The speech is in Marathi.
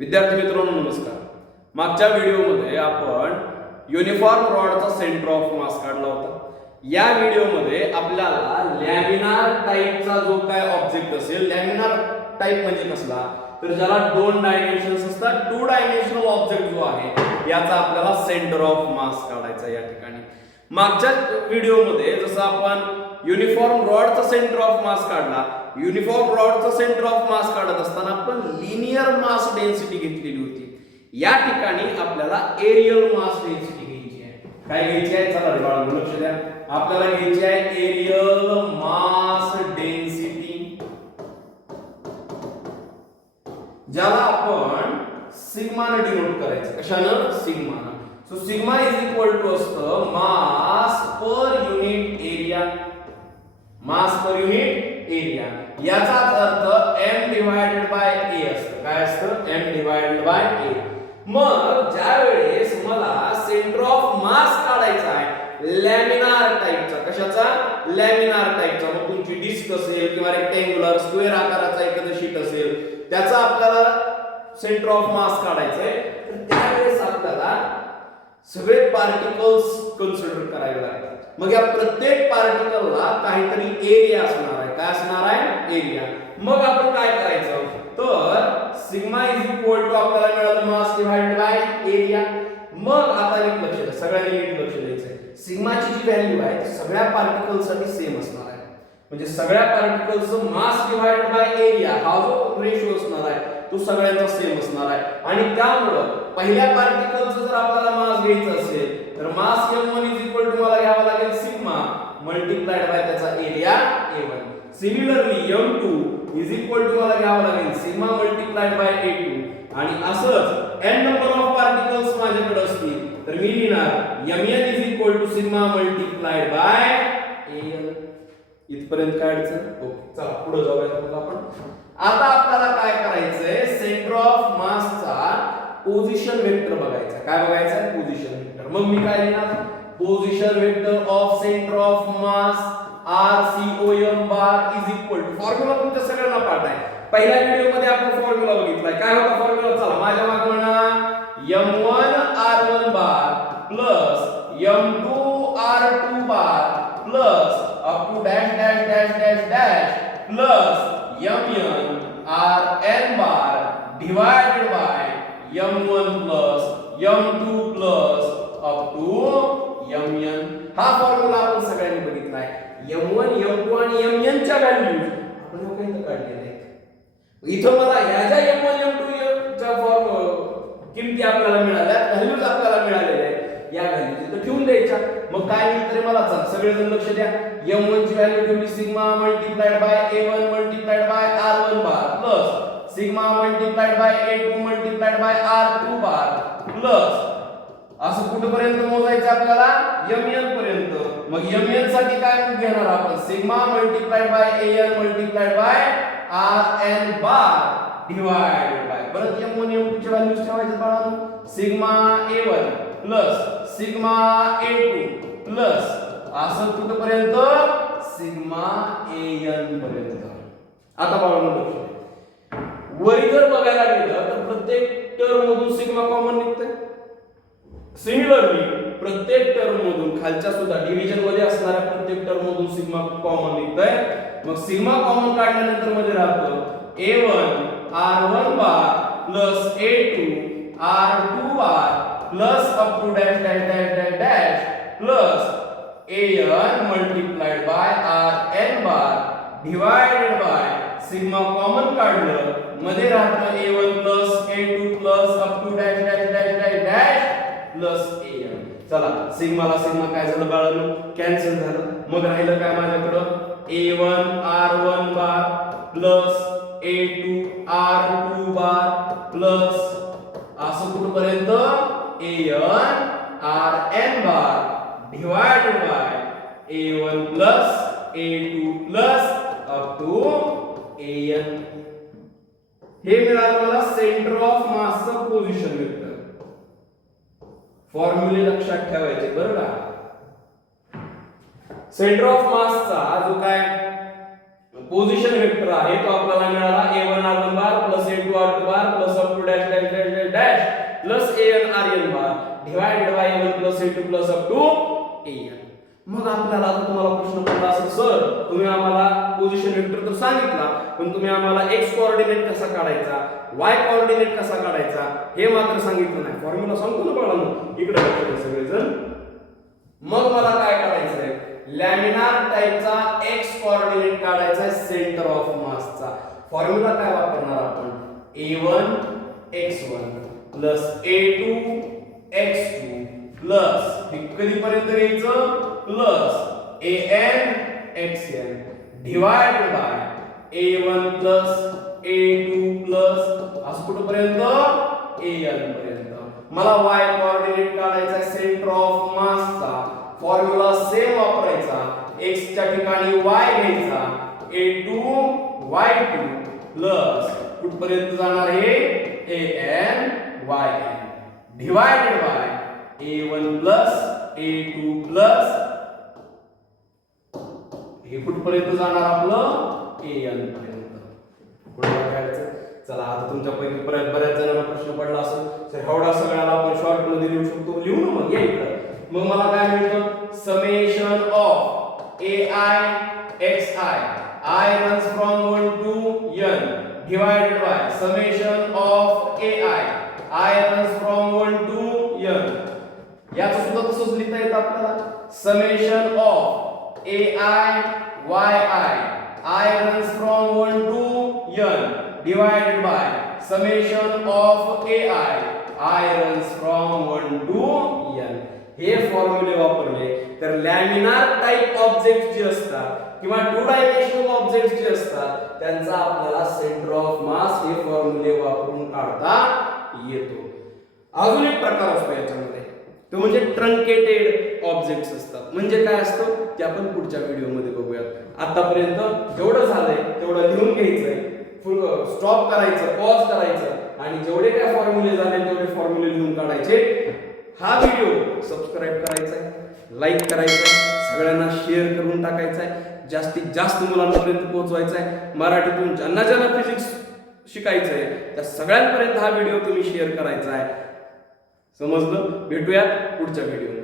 विद्यार्थी मित्रांनो नमस्कार. मागच्या व्हिडिओमध्ये आपण युनिफॉर्म रॉडचा सेंटर ऑफ मास काढला होता. या व्हिडिओमध्ये आपल्याला लॅमिनार टाइपचा जो काय ऑब्जेक्ट असेल, लॅमिनार टाइप म्हणजे कसला, तर ज्याला दोन डायमेन्शन्स असतात, टू डायमेन्शनल ऑब्जेक्ट जो आहे याचा आपल्याला सेंटर ऑफ मास काढायचा या ठिकाणी. मागच्या व्हिडिओमध्ये जसं आपण युनिफॉर्म रॉडचा सेंटर ऑफ मास काढला, युनिफॉर्म रॉडचा सेंटर ऑफ मास काढत असताना आपण लिनियर मास डेन्सिटी घेतलेली होती. या ठिकाणी आपल्याला एरियल मास डेन्सिटी घ्यायची आहे. काय घ्यायची आहे? चला रे बाळांनो लक्ष द्या. आपल्याला घ्यायची आहे एरियल मास डेन्सिटी, ज्याला आपण सिग्माने डिनोट करायचं. कशानं? सिग्मानं. So sigma is equal to असतं mass per unit area. Mass per unit area याचाच अर्थ m डिवाइडेड बाय a असतं. काय असतं? m divided by a. मग ज्या वेळेस मला सेंटर ऑफ मास काढायचा आहे लॅमिनार टाइपचा, कशाचा? लॅमिनार टाइपचा. मग तुमची डिस्क असेल किंवा रेक्टँग्युलर स्क्वेअर आकाराचा एखादा शीट असेल, त्याचा आपल्याला सेंटर ऑफ मास काढायचा आहे, तर त्यावेळेस आपल्याला सगळे पार्टिकल्स कन्सिडर करावे लागतात. मग या प्रत्येक पार्टिकलला काहीतरी एरिया असणार आहे. काय असणार आहे? एरिया. मग आपण काय करायचं? तर सिग्मा इज इक्वल टू आपल्याला मिळालं मास डिवाइडेड बाय एरिया. मग आता नीट लक्ष द्या, सगळ्यांनी नीट लक्ष द्यायचंय. सिग्माची जी व्हॅल्यू आहे ती सगळ्या पार्टिकल्ससाठी सेम असणार आहे. म्हणजे सगळ्या पार्टिकल्सचं मास डिवाइडेड बाय एरिया हा जो रेशो असणार आहे तो सगळ्यांचा सेम असणार आहे. आणि त्यामुळे पहिल्या पार्टिकलचं जर आपल्याला मास घ्यायचं असेल तर मास m1 इज इक्वल टू मला घ्यावा लागेल सिग्मा मल्टिप्लाइड बाय त्याचा area a1. Similarly m2 is equal to मला घ्यावा लागेल सिग्मा मल्टिप्लाइड बाय a2. आणि असंच n नंबर ऑफ पार्टिकल्स माझ्याकडे असतील तर मी लिहिणार mn is equal to sigma multiplied by an. इथपर्यंत काय अडचण? ओके, चला पुढे जाऊया मग आपण. आता आपल्याला काय करायचंय? सेंटर ऑफ मासचा पोझिशन वेक्टर बघायचा. काय बघायचं? Position vector. मग मी काय लिहिणार? Position vector of centre of mass RCOM bar is equal to, formula तुमच्या सगळ्यांना पाठ आहे. पहिल्या व्हिडिओ मध्ये आपण फॉर्म्युला बघितलाय. काय होता फॉर्म्युला? चला माझ्या मागे म्हणा m1 r1 bar plus m2 r2 bar plus up to dash dash dash dash dash plus mn rn bar divided by m1 plus m2 plus up to mn. हा फॉर्म्युला आपण सगळ्यांनी बघितलाय. m1 m2 आणि mn च्या व्हॅल्यूज आपण लोकांनी काढलेल्या आहेत. इथं मला ह्या ज्या m1 m2 च्या किमती आपल्याला मिळाल्या, व्हॅल्यूज आपल्याला मिळालेल्या आहेत, या व्हॅल्यूज इथं ठेवून द्यायच्या. मग काय मिळतं रे मला? चल सगळेजण लक्ष द्या. m1 ची व्हॅल्यू ठेवली sigma multiplied bye a1 multiplied by r1 bar plus sigma multiplied bye a2 multiplied by r2 bar plus असं कुठपर्यंत मोजायचं आपल्याला? mn पर्यंत. मग mn साठी काय घेणार आपण? Sigma multiplied by an multiplied by rn bar divided bye परत m1 m2 च्या व्हॅल्यूज ठेवायचे बाळांनो. Sigma a1 plus sigma a2 plus असं कुठपर्यंत? सिग्मा an पर्यंत. आता बाळांनो लक्ष द्या. वरी जर बघायला गेलं तर प्रत्येक टर्म मधून सिग्मा कॉमन निघतंय. सिमिलरली प्रत्येक टर्म मधून खालच्या सुद्धा डिव्हिजन मध्ये असणाऱ्या प्रत्येक टर्म मधून सिग्मा कॉमन निघतंय. मग सिग्मा कॉमन काढल्यानंतर मध्ये राहतं a1 r1 bar plus a2 r2 bar plus up to dash dash dash dash dash plus an multiplied by rn bar divided by sigma common काढलं मध्ये राहतं a1 plus a2 plus up to dash dash dash dash dash plus an. चला सिग्माला सिग्मा काय झालं बाळांनो? कॅन्सल झालं. मग राहिलं काय माझ्याकडं? a1 r1 bar plus a2 r2 bar plus असं कुठपर्यंत? an rn bar divided by a1 plus a2 plus up to an. हे मिळालं मला सेंटर ऑफ मासचं पोझिशन वेक्टर. फॉर्म्युले लक्षात ठेवायचे बरं का. सेंटर ऑफ मासचा जो काय पोझिशन वेक्टर आहे तो आपल्याला मिळाला a1 r1 bar plus a2 r2 bar plus up to dash dash an rn bar divided by a1 plus a2 plus up to an. मग आपल्याला आता तुम्हाला प्रश्न पडला असेल सर तुम्ही आम्हाला पोझिशन वेक्टर तर सांगितला पण तुम्ही आम्हाला x कोऑर्डिनेट कसा काढायचा y कोऑर्डिनेट कसा काढायचा हे मात्र सांगितलं नाही. फॉर्म्युला सांगतो ना बाळांनो इकडे बघा सगळेजण. मग मला काय काढायचं आहे लॅमिनार टाइपचा x कोऑर्डिनेट काढायचा आहे सेंटर ऑफ मासचा. फॉर्म्युला काय वापरणार आपण a1 x1 plus a2 x2 plus हे कधीपर्यंत घ्यायचं plus an xn divided by a1 plus a2 plus असं कुठपर्यंत an पर्यंत. मला y कोऑर्डिनेट काढायचा आहे सेंटर ऑफ मासचा. फॉर्म्युला सेम वापरायचा x च्या ठिकाणी y घ्यायचा a2 y2 प्लस कुठपर्यंत जाणार आहे an yn divided by a1 plus a2 plus हे कुठपर्यंत जाणार आपलं an पर्यंत. पुढे करायचं चला आता तुमच्यापैकी बऱ्याच जणांना प्रश्न पडला असेल सर एवढा सगळ्याला आपण शॉर्ट मध्ये लिहू शकतो लिहू ना मग या इकडे. मग मला काय मिळतं summation of ai xi I runs from 1 to n divided by summation of ai runs from 1 to n. याचं सुद्धा तसंच लिहिता येतं आपल्याला summation of ai yi runs from 1 to n divided by summation of ai runs from 1 to n. हे फॉर्म्युले वापरले तर लॅमिनार टाइप ऑब्जेक्ट जे असतात किंवा टू डायमेन्शनल ऑब्जेक्ट्स जे असतात त्यांचा आपल्याला सेंटर ऑफ मास हे फॉर्म्युले वापरून काढता येतो. अजून एक प्रकार असतो याच्यामध्ये तो म्हणजे ट्रंकेटेड ऑब्जेक्ट्स असतात. म्हणजे काय असतं ते आपण पुढच्या व्हिडिओमध्ये बघूयात. आतापर्यंत जेवढं झालंय तेवढं लिहून घ्यायचंय फुल स्टॉप करायचं पॉज करायचं आणि जेवढे काय फॉर्म्युले झाले तेवढे फॉर्म्युले लिहून काढायचे. हा व्हिडिओ सबस्क्राइब करायचा आहे लाईक करायचा आहे सगळ्यांना शेअर करून टाकायचा आहे जास्तीत जास्त मुलांपर्यंत पोहोचवायचा आहे. मराठीतून ज्यांना ज्यांना फिजिक्स शिकायचं आहे त्या सगळ्यांपर्यंत हा व्हिडिओ तुम्ही शेअर करायचा आहे. समजलं? भेटूयात पुढच्या व्हिडिओ.